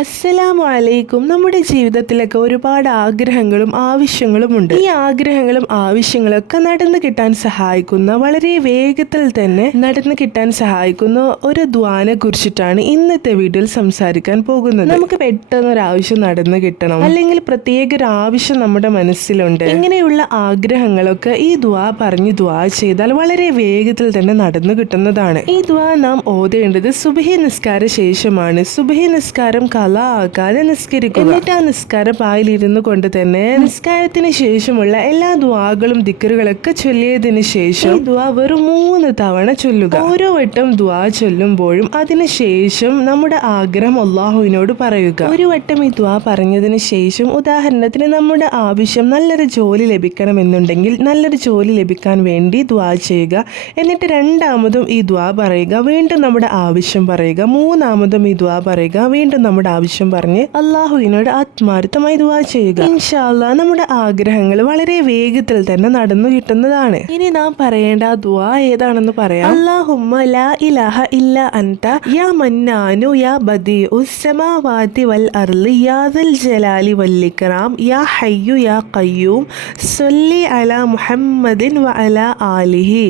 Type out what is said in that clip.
അസ്സലാമു അലൈക്കും. നമ്മുടെ ജീവിതത്തിലൊക്കെ ഒരുപാട് ആഗ്രഹങ്ങളും ആവശ്യങ്ങളും ഉണ്ട്. ഈ ആഗ്രഹങ്ങളും ആവശ്യങ്ങളൊക്കെ നടന്നു കിട്ടാൻ സഹായിക്കുന്ന വളരെ വേഗത്തിൽ തന്നെ നടന്നു കിട്ടാൻ സഹായിക്കുന്ന ഒരു ദ്വാനെ കുറിച്ചിട്ടാണ് ഇന്നത്തെ വീഡിയോയിൽ സംസാരിക്കാൻ പോകുന്നത്. നമുക്ക് പെട്ടെന്ന് ഒരു ആവശ്യം നടന്നു കിട്ടണം. അല്ലെങ്കിൽ പ്രത്യേക ഒരു ആവശ്യം നമ്മുടെ മനസ്സിലുണ്ട്. ഇങ്ങനെയുള്ള ആഗ്രഹങ്ങളൊക്കെ ഈ ദ്വാ പറഞ്ഞു ദ്വാ ചെയ്താൽ വളരെ വേഗത്തിൽ തന്നെ നടന്നു കിട്ടുന്നതാണ്. ഈ ദ്വാ നാം ഓതേണ്ടത് സുബഹി നിസ്കാര ശേഷമാണ്. സുബഹി നിസ്കാരം കല ആക്കാതെ നിസ്കരിക്കുക. എന്നിട്ട് ആ നിസ്കാര പായിലിരുന്നു കൊണ്ട് തന്നെ നിസ്കാരത്തിന് ശേഷമുള്ള എല്ലാ ദ്വാകളും ദിക്കറുകളൊക്കെ ചൊല്ലിയതിന് ശേഷം ഈ ദ്വാ വെറും മൂന്ന് തവണ ചൊല്ലുക. ഓരോ വട്ടം ദ്വാ ചൊല്ലുമ്പോഴും അതിനുശേഷം നമ്മുടെ ആഗ്രഹം അള്ളാഹുവിനോട് പറയുക. ഒരു വട്ടം ഈ ദ്വാ പറഞ്ഞതിന് ശേഷം ഉദാഹരണത്തിന് നമ്മുടെ ആവശ്യം നല്ലൊരു ജോലി ലഭിക്കണം എന്നുണ്ടെങ്കിൽ നല്ലൊരു ജോലി ലഭിക്കാൻ വേണ്ടി ദ്വാ ചെയ്യുക. എന്നിട്ട് രണ്ടാമതും ഈ ദ്വാ പറയുക. വീണ്ടും നമ്മുടെ ആവശ്യം പറയുക. മൂന്നാമതും ഈ ദ്വാ പറയുക. വീണ്ടും നമ്മുടെ ആവശ്യം പറഞ്ഞ് അള്ളാഹുവിനോട് ആത്മാർത്ഥമായി ദുവാ ചെയ്യുക. ഇൻഷാല്ല നമ്മുടെ ആഗ്രഹങ്ങൾ വളരെ വേഗത്തിൽ തന്നെ നടന്നു കിട്ടുന്നതാണ്. ഇനി നാം പറയേണ്ട ദുവാ ഏതാണെന്ന് പറയാം. അള്ളാഹുമ്മ ലാ ഇലാഹ ഇല്ല അന്ത യാ മന്നാനു യാ ബദി ഉസ്സമാവാതി വൽ അർലി യാ ദൽ ജലാലി വല്ലിക്രാം യാ ഹയ്യു യാ കയ്യൂം സൊല്ലി അല മുഹമ്മദിൻ വ അല ആലിഹി.